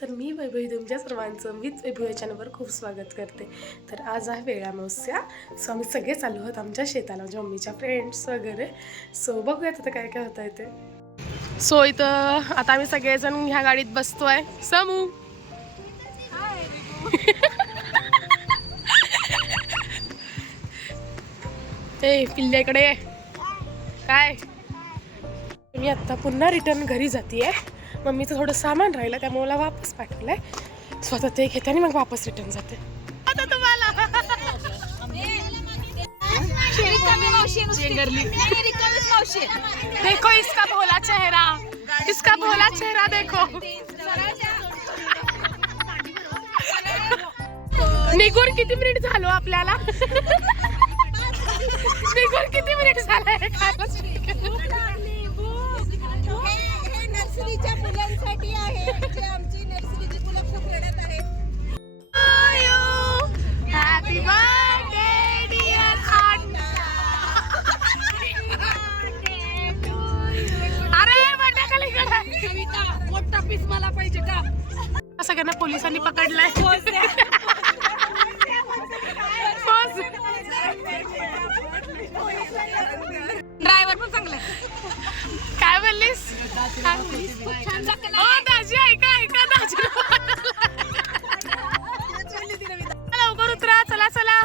तर मी वैभवी तुमच्या सर्वांचं मीच वैभवी या चॅनलवर खूप स्वागत करते. तर आज आहे वेळा अमावस्या. सो आम्ही सगळे चालू आहोत आमच्या शेताला, म्हणजे मम्मीच्या फ्रेंड्स वगैरे. सो बघूयात आता काय काय होतं ते. सो इथं आता आम्ही सगळेजण ह्या गाडीत बसतोय. समू ए पिल्ल्याकडे काय. मी आत्ता पुन्हा रिटर्न घरी जाते. मम्मीचं थोडं सामान राहिलं त्यामुळे मला वापस पाठवलंय. स्वतः ते घेते आणि मग वापस रिटर्न जाते. आता तुम्हाला देखो इसका भोला चेहरा, इसका भोला चेहरा देखो. निघून किती मिनिट झालो आपल्याला? निघून किती मिनिट झाले? नर्सरीच्या मुलांसाठी आहे, जे आमची नर्सरीची मुलं खूप रडत आहेत. हॅपी बर्थडे डिअर अण्णा. अरे बर्थडे कविता मोठा पीस मला पाहिजे का? सगळ्यांना पोलिसांनी पकडलाय. ड्रायव्हर पण चांगला. काय बोललीस? दाजी ऐका ऐका दाजी. लवकर उतरा, चला चला.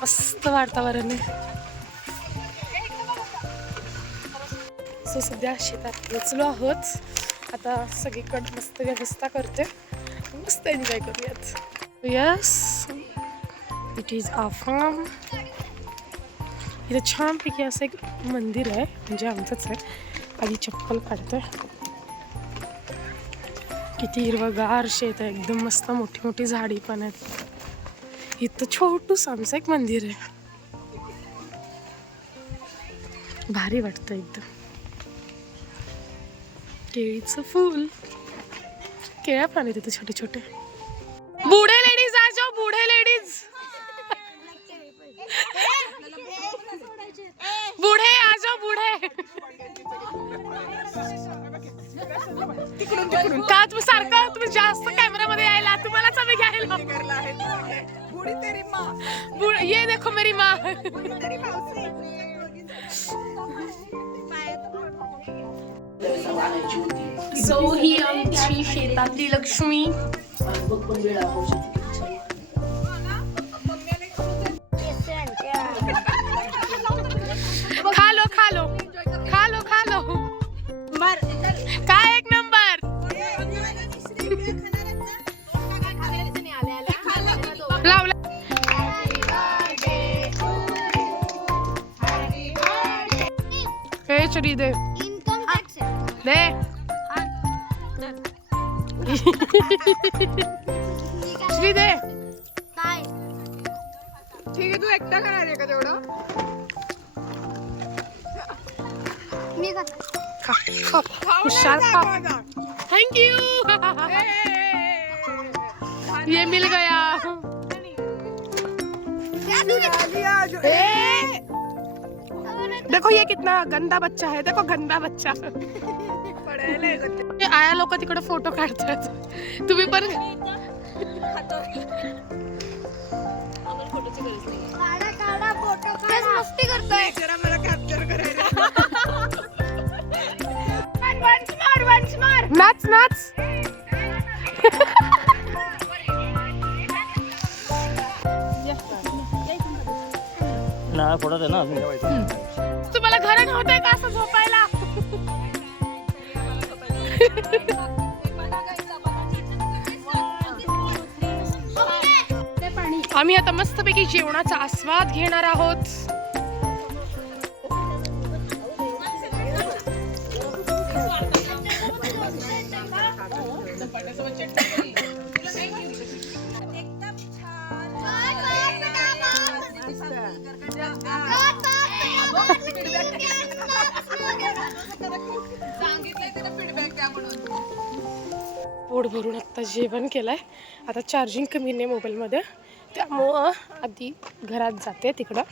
मस्त वातावरण आहे. सो सध्या शेतात पोचलो आहोत. आता सगळीकडे मस्त व्यवस्था करते, मस्त एन्जॉय करूयात. Yes, it is a farm. इथं छानपैकी असं एक मंदिर आहे, म्हणजे आमचंच आहे. आधी चप्पल काढतोय. किती हिरवगार शेत आहे, एकदम मस्त. मोठी मोठी झाडी पण आहेत. इथं छोटूस आमचं एक मंदिर आहे. भारी वाटतं एकदम. केळीचं फूल, केळ्या पण आहेत तिथे छोटे छोटे. बूढ़े लेडीज आ जाओ, बूढ़े लेडीज. बूढ़े आ जाओ, बूढ़े. का तुम्ही सारखं तुम्ही जास्त कॅमेरामध्ये यायला, तुम्हालाच आम्ही घ्यायला. ये देखो मेरी माँ. सो ही आमची शेतातली लक्ष्मी. खालो खालो खालो खालो. काय एक नंबर. लावला. हे चरी दे दे. श्री दे. ठीक आहे, तू एकटा खाणार आहे का तेवढं? हुशार खा. Thank you. ये मिल गया. देखो ये कितना गंदा बच्चा है. देखो गंदा बच्चा. आया लोक तिकडे फोटो काढतात. तुम्ही पण मस्ती करतोय. मला कॅप्चर करायला. नाच नाच. ना फोडत आहे ना. तुम्हाला घर नव्हतंय का असं झोपायला? आम्ही आता मस्तपैकी जेवणाचा आस्वाद घेणार आहोत. पोट भरून आता जेवण केलंय. आता चार्जिंग कमी नाही मोबाईलमध्ये, त्यामुळं आधी घरात जाते तिकडं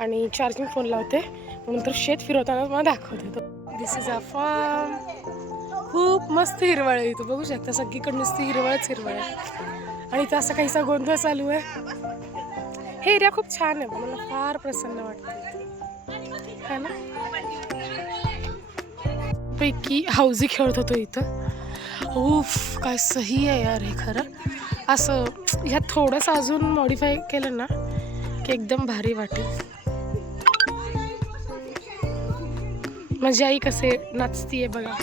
आणि चार्जिंग फोन लावते. नंतर शेत फिरवताना मला दाखवते. दिस इज अ फार्म. खूप मस्त हिरवळ आहे इथं, बघू शकता सगळीकडे नुसती हिरवळच हिरवळ आहे. आणि इथं असं काहीसा गोंधळ चालू आहे. हे एरिया खूप छान आहे, मला फार प्रसन्न वाटतं है ना. पैकी हौजी खेळत होतो इथं. उफ काय सही आहे यार हे खरं. असं ह्यात थोडंसं अजून मॉडिफाय केलं ना की एकदम भारी वाटेल. माझी आई कसे नाचतीये बघा.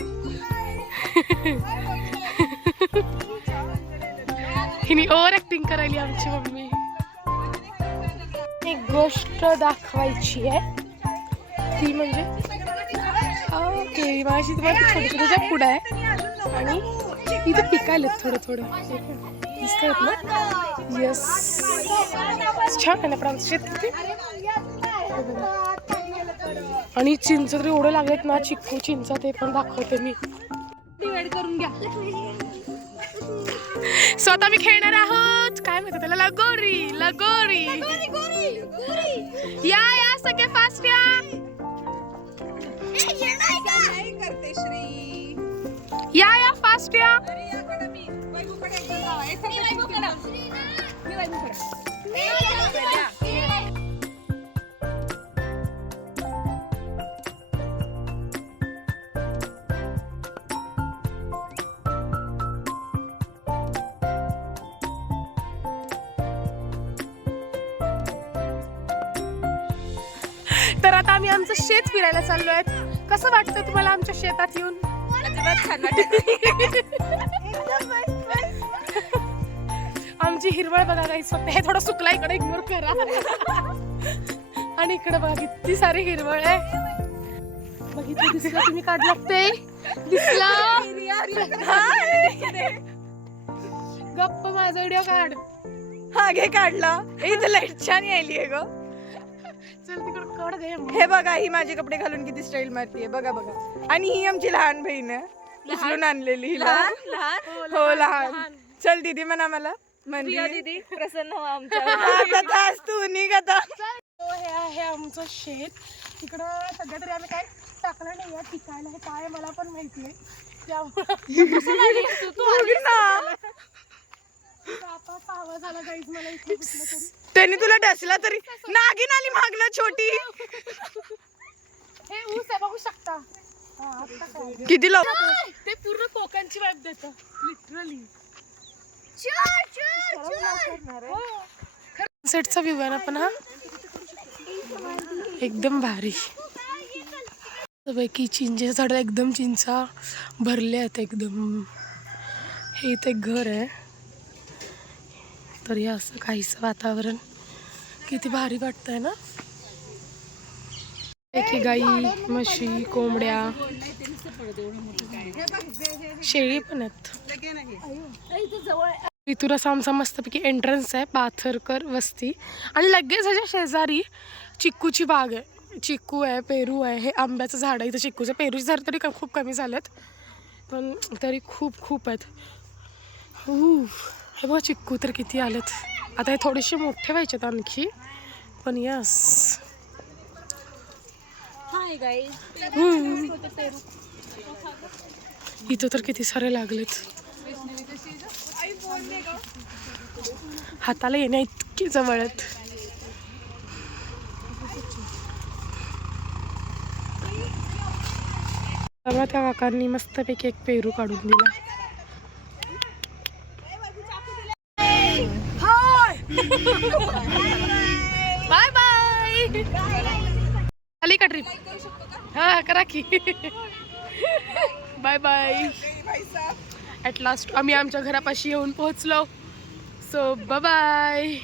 हिने ओव्हर ऍक्टिंग करायली आमची मम्मी. एक गोष्ट दाखवायची आहे ती म्हणजे केळी माझी तुम्हाला छोटे छोटे ज्या पुढं आहे आणि इथं पिकायला थोडं थोडं दिसत आहेत ना. यस छान आहे ना पण आमचं शेत किती. आणि चिंच तरी एवढं लागलेत ना, चिक्कू चिंच ते पण दाखवते मी. डिवाइड करून घ्या. स्वतः मी खेळणार आहोत काय म्हणते त्याला, लगोरी लगोरी. या या सगळे फास्ट या. या या फास्ट या. तर आता आम्ही आमचं शेत फिरायला चाललो आहेत. कसं वाटतं तुम्हाला आमच्या शेतात येऊन? आमची हिरवळ बघा काहीच फक्त हे थोडं सुकला इकडे इग्नोर करा. आणि इकडे बघा किती सारी हिरवळ आहे. बघितलं दिसलं तुम्ही काढला ते दिसला. गप्प माझा व्हिडिओ काढ. हा घे काढला. इथं लाईट छान यायली आहे ग. चल तिकडे काढ घे. हे बघा ही माझे कपडे घालून किती स्टाईल मारतीये बघा बघा. आणि ही आमची लहान बहीण आहे, उचलून आणलेली हिला. हो लहान. चल दीदी म्हणा मला. दीदी प्रसन्न हो आमच्या. तू निघ आता. हे आहे आमचं शेत. तिकडं सध्या तरी आम्ही काय टाकलं नाही आहे पिकायला. हे काय मला पण माहिती आहे त्यामुळे आवाज आला काहीच मला इथे कुठलं तरी. त्यांनी तुला डसला तरी नागिन आली मागणं छोटी. हे ऊस आहे बघू शकता. किती लोक ते पूर्ण कोकणची वाईब देतं लिटरली. सेटचा व्ह्यू आहे ना पण हा एकदम भारी. पैकी चिंचेच्या झाड एकदम चिंचा भरले आहेत एकदम. हे इथे घर आहे. तर हे असं काहीसं वातावरण किती भारी वाटतंय ना. की गाई म्हशी कोंबड्या शेळी पण आहेत. इथून असं आमचा मस्तपैकी एंट्रन्स आहे पाथरकर वस्ती. आणि लगेच ह्याच्या शेजारी चिक्कूची बाग आहे. चिक्कू आहे पेरू आहे. हे आंब्याचं झाड आहे इथं चिक्कूचं. पेरूची झाड तरी खूप कमी झालेत पण तरी खूप खूप आहेत. हे बघा चिक्कू तर किती आलेत. आता हे थोडेसे मोठे व्हायचेत आणखी पण यस. इथं तर किती सारे लागलेत. हाताला येण्या इतकी जवळ आहेत. तेव्हा त्या काकांनी मस्तपैकी एक पेरू काढून दिला. Bye bye. आली का ट्रिप? हा करा की. Bye bye. ॲट लास्ट आम्ही आमच्या घरापाशी येऊन पोहोचलो. So bye bye.